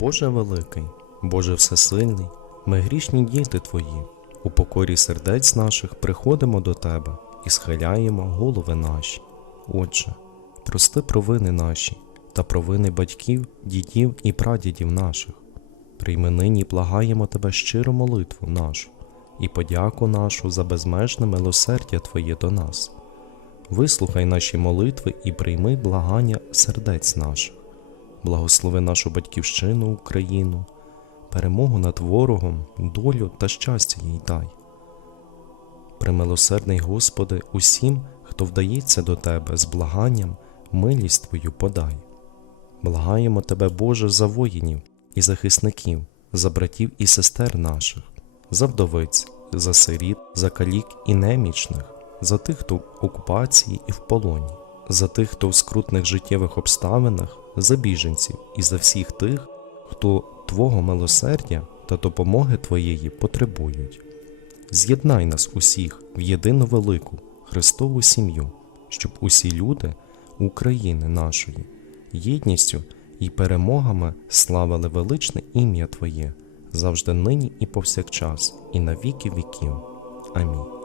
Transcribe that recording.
Боже великий, Боже всесильний, ми грішні діти Твої, у покорі сердець наших приходимо до Тебе і схиляємо голови наші. Отче, прости провини наші та провини батьків, дідів і прадідів наших. Прийми нині благаємо Тебе щиру молитву нашу і подяку нашу за безмежне милосердя Твоє до нас. Вислухай наші молитви і прийми благання сердець наших. Благослови нашу батьківщину Україну, перемогу над ворогом, долю та щастя їй дай. Примилосердний Господи, усім, хто вдається до Тебе з благанням, милість Твою подай. Благаємо Тебе, Боже, за воїнів і захисників, за братів і сестер наших, за вдовиць, за сиріт, за калік і немічних, за тих, хто в окупації і в полоні, за тих, хто в скрутних життєвих обставинах, за біженців і за всіх тих, хто Твого милосердя та допомоги Твоєї потребують. З'єднай нас усіх в єдину велику Христову сім'ю, щоб усі люди України нашої єдністю і перемогами славили величне ім'я Твоє завжди нині і повсякчас, і на віки віків. Амінь.